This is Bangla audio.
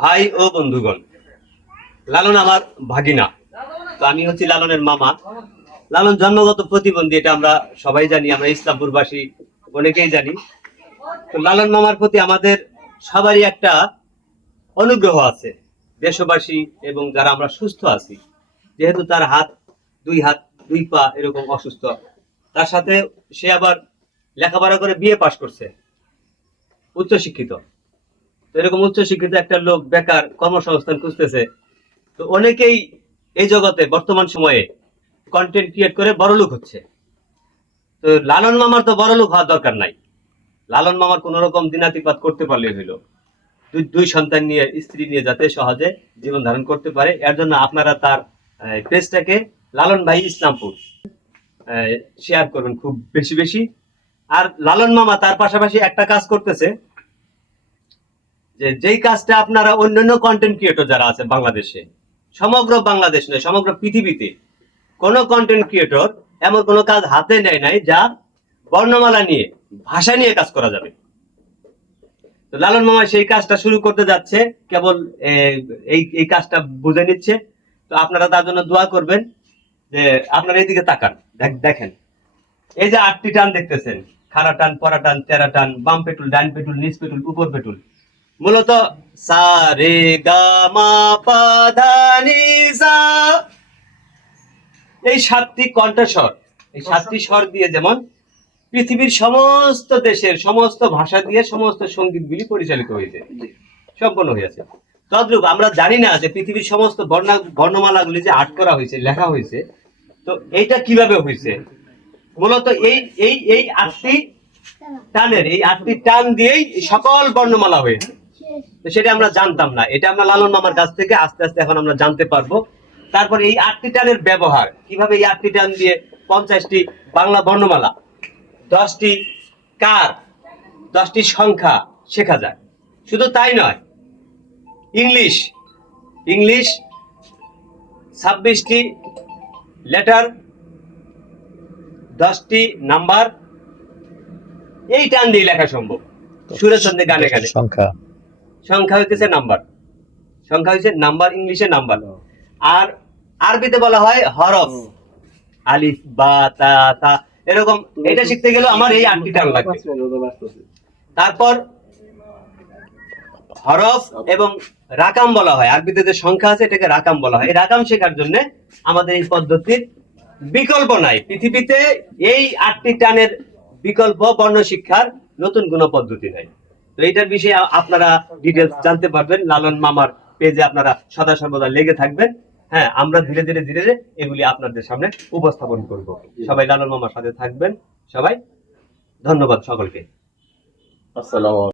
ভাই ও বন্ধুগণ, লালন আমার ভাগিনা। তো আমি হচ্ছি লালনের মামা। লালন জন্মগত প্রতিবন্ধী, এটা আমরা সবাই জানি, আমরা ইসলামপুরবাসী অনেকেই জানি। তো লালন মামার প্রতি আমাদের সবারই একটা অনুগ্রহ আছে, দেশবাসী এবং যারা আমরা সুস্থ আছি। যেহেতু তার হাত দুই পা এরকম অসুস্থ, তার সাথে সে আবার লেখাপড়া করে বিএ পাশ করছে, উচ্চশিক্ষিত। তো এরকম উচ্চশিক্ষিত একটা লোক বেকার, কর্মসংস্থান খুঁজতেছে। তো অনেকেই এই জগতে বর্তমান সময়ে কন্টেন্ট ক্রিয়েট করে বড়লোক হচ্ছে। তো লালন মামার তো বড়লোক হওয়ার দরকার নাই। লালন মামার কোন রকম দিনাতিপাত করতে পারলে হইল, দুই সন্তান নিয়ে, স্ত্রী নিয়ে যাতে সহজে জীবন ধারণ করতে পারে। এর জন্য আপনারা তার পেজটাকে লালন ভাই ইসলামপুর শেয়ার করবেন খুব বেশি বেশি। আর লালন মামা তার পাশাপাশি একটা কাজ করতেছে, যেই কাজটা আপনারা অন্যান্য কন্টেন্ট ক্রিয়েটর যারা আছে বাংলাদেশে, সমগ্র বাংলাদেশ নয় সমগ্র পৃথিবীতে কোন কন্টেন্ট ক্রিয়েটর এমন কোন কাজ হাতে নেয় নাই যা বর্ণমালা নিয়ে, ভাষা নিয়ে কাজ করা যাবে। তো লালন মামা সেই কাজটা শুরু করতে যাচ্ছে, কেবল এই কাজটা বুঝে নিচ্ছে। তো আপনারা তার জন্য দোয়া করবেন। যে আপনারা এইদিকে তাকান, দেখেন এই যে 8টি টান দেখতেছেন, খাড়া টান, পরা টান, তেরা টান, বাম পেটুল, ডান পেটুল, নিচ পেটুল, উপর পেটুল, মূলত সা রে গা মা পা ধা নি সা, এই 7টি কণ্ঠস্বর, এই 7টি স্বর দিয়ে যেমন পৃথিবীর সমস্ত দেশের সমস্ত ভাষা দিয়ে সমস্ত সঙ্গীতগুলি পরিচালিত হয়েছে, সম্পন্ন হয়েছে, তদ্রূপ আমরা জানি না যে পৃথিবীর সমস্ত বর্ণমালাগুলি যে আর্ট করা হয়েছে, লেখা হয়েছে, তো এইটা কিভাবে হয়েছে। মূলত এই এই এই 8টি টানের, এই 8টি টান দিয়েই সকল বর্ণমালা হয়েছে। তো সেটা আমরা জানতাম না, এটা আমরা লালন মামার কাছ থেকে আস্তে আস্তে এখন আমরা জানতে পারবো। তারপর এই 8টি টানের ব্যবহার কিভাবে, এই 8টি টান দিয়ে 50টি বাংলা বর্ণমালা, 10টি কার, 10টি সংখ্যা শেখা যায়। শুধু তাই নয়, ইংলিশ 26টি লেটার, 10টি নাম্বার, এই টান দিয়ে লেখা সম্ভব। সুরেশচন্দ্রে গানে গানে সংখ্যা হইতেছে নাম্বার, সংখ্যা হচ্ছে নাম্বার, ইংলিশে নাম্বার। আর আরবিতে বলা হয় হরফ, আলিফ বা তা তা, এরকম। এটা শিখতে গেলে আমার এই 8টি টান লাগবে। তারপর হরফ এবং রাকাম বলা হয়, আরবিতে যে সংখ্যা আছে এটাকে রাকাম বলা হয়। এই রাকাম শেখার জন্য আমাদের এই পদ্ধতির বিকল্প নাই পৃথিবীতে। এই 8টি টানের বিকল্প বর্ণ শিক্ষার নতুন কোনো পদ্ধতি নাই। তো এইটার বিষয়ে আপনারা ডিটেলস জানতে পারবেন লালন মামার পেজে, আপনারা সদা সর্বদা লেগে থাকবেন। হ্যাঁ, আমরা ধীরে ধীরে এগুলি আপনাদের সামনে উপস্থাপন করব। সবাই লালন মামার সাথে থাকবেন। সবাই ধন্যবাদ সকলকে। আসসালামু